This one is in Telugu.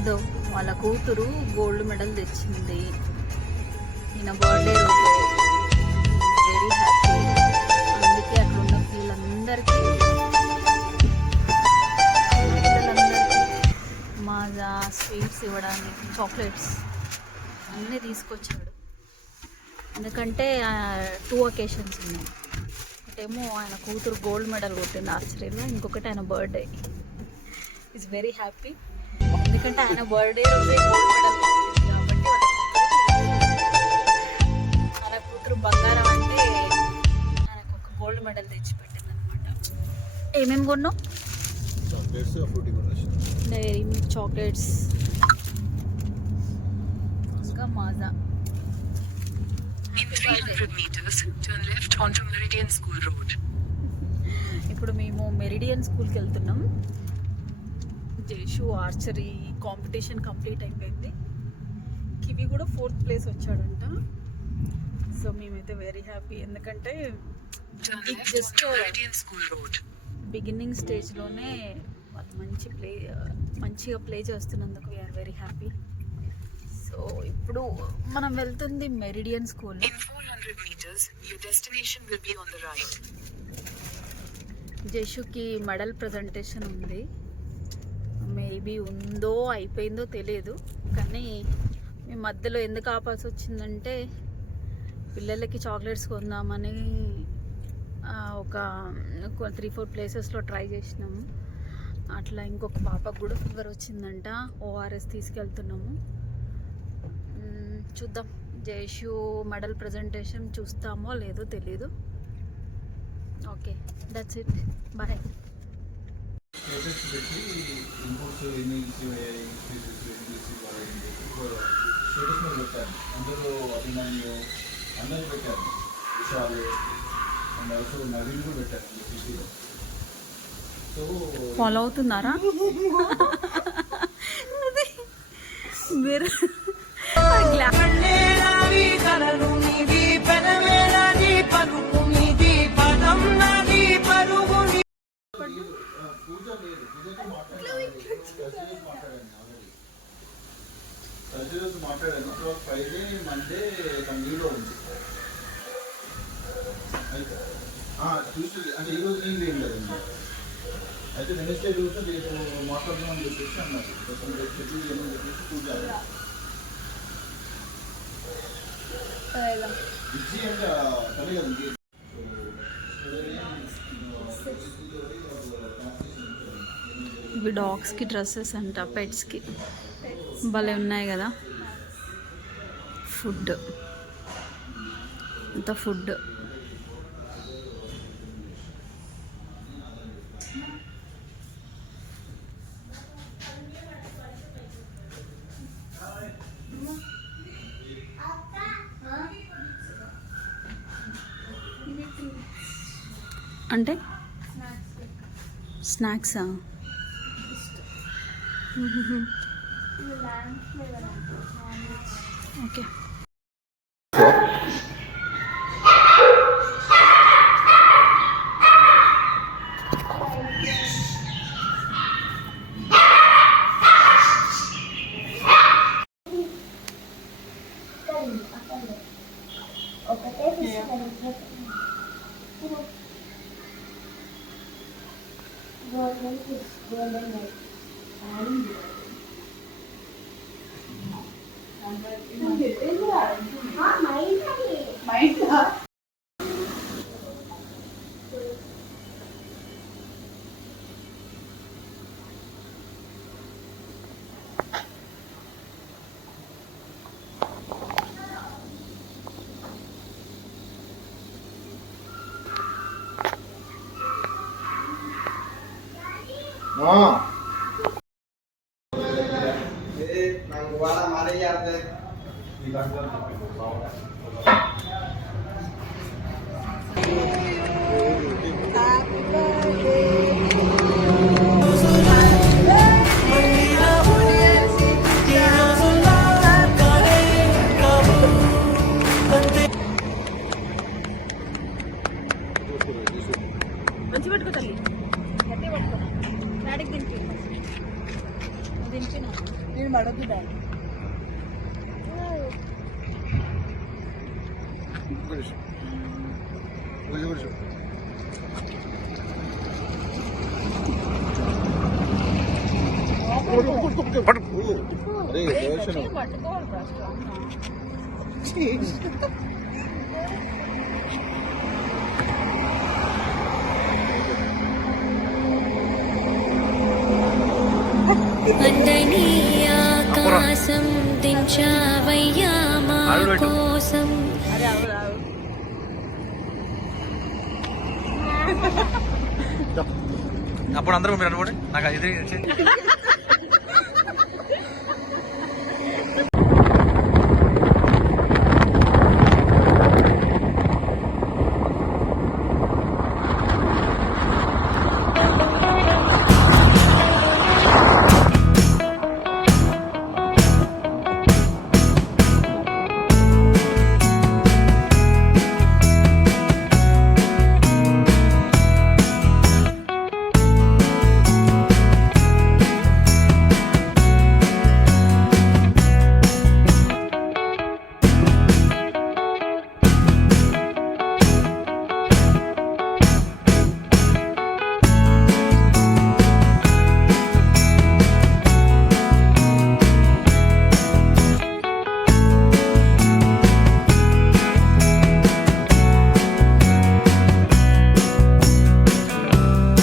ఏదో వాళ్ళ కూతురు గోల్డ్ మెడల్ తెచ్చింది. ఈయన బర్త్డే రోజే. Very happy. అందుకే అక్కడ ఉన్న పిల్లలందరికీ మాజా స్వీట్స్ ఇవ్వడానికి చాక్లెట్స్ అన్నీ తీసుకొచ్చాడు. ఎందుకంటే 2 ఒకేషన్స్ ఉన్నాయి. ఒకటేమో ఆయన కూతురు గోల్డ్ మెడల్ కొట్టింది ఆస్ట్రేలియా, ఇంకొకటి ఆయన బర్త్డే. Is very happy. ఎందుకంటే ఆయన బర్త్డే రోజే గోల్డ్ మెడల్ కొట్టింది కాబట్టి వాళ్ళ కూతురు బంగారం అంటే ఆయనకు ఒక గోల్డ్ మెడల్ తెచ్చిపెట్టింది అనమాట. ఏమేమి కొన్నావు? డైరీ మిల్క్, చాక్లెట్స్, ఇంకా Maaza. In 300 meters, turn left onto Meridian School Road. ఇప్పుడు మేము మెరిడియన్ స్కూల్కి వెళ్తున్నాం. జేషు ఆర్చరీ కాంపిటీషన్ కంప్లీట్ అయిపోయింది. కివి కూడా 4th ప్లేస్ వచ్చాడంట. సో మేమైతే వెరీ హ్యాపీ. ఎందుకంటే జస్ట్ బిగినింగ్ స్టేజ్లోనే వాళ్ళు మంచిగా ప్లే చేస్తున్నందుకు వీఆర్ వెరీ హ్యాపీ. సో ఇప్పుడు మనం వెళ్తుంది మెరిడియన్ స్కూల్. జేషుకి మెడల్ ప్రజెంటేషన్ ఉంది. మేబీ ఉందో అయిపోయిందో తెలియదు, కానీ మీ మధ్యలో ఎందుకు ఆపాల్సి వచ్చిందంటే పిల్లలకి చాక్లెట్స్ కొందామని ఒక 3-4 ప్లేసెస్లో ట్రై చేసినాము. అట్లా ఇంకొక పాపకు కూడా ఫీవర్ వచ్చిందంట. ORS తీసుకెళ్తున్నాము. చూద్దాం జేషు మెడల్ ప్రజెంటేషన్ చూస్తామో లేదో తెలీదు. Okay, that's it, bye. అందులో అభిమాన్యు అందరూ పెట్టారు, విషయాలు అండ్ ఆల్సో నవీన్ కూడా పెట్టారు సిటీలో. సో ఫాలో అవుతున్నారా మీరు? రోజు మాట్లాడాను. తర్వాత ఫ్రైడే మండే లీవ్లో ఉంది. అయితే ట్యూస్డే అంటే ఈరోజు నేను లీవ్ లేదండి. అయితే వెనస్డే చూస్తే రేపు మాట్లాడదామని చెప్పేసి అన్నారు. చెప్పేసి పూజ బిజీ అంటే తల్లి కదండి. ఇవి డాగ్స్కి డ్రెస్సెస్ అంట, పెట్స్కి భలే ఉన్నాయి కదా. ఫుడ్ అంత ఫుడ్. అంటే స్నాక్సా? ఓకే. మంచి పట్టుకో తల్లి, గట్టి పట్టుకో. డాడీకి దింపి, దింపిన నేను అడగదు దాన్ని. అరే దోషను పట్టుకోవాలి రాష్ట్రం. అందనీ ఆకాశం దించావయ్యా మా కోసం. అరే అవును అప్పుడు అందరూ మీరు అనుకోండి నాకు ఇది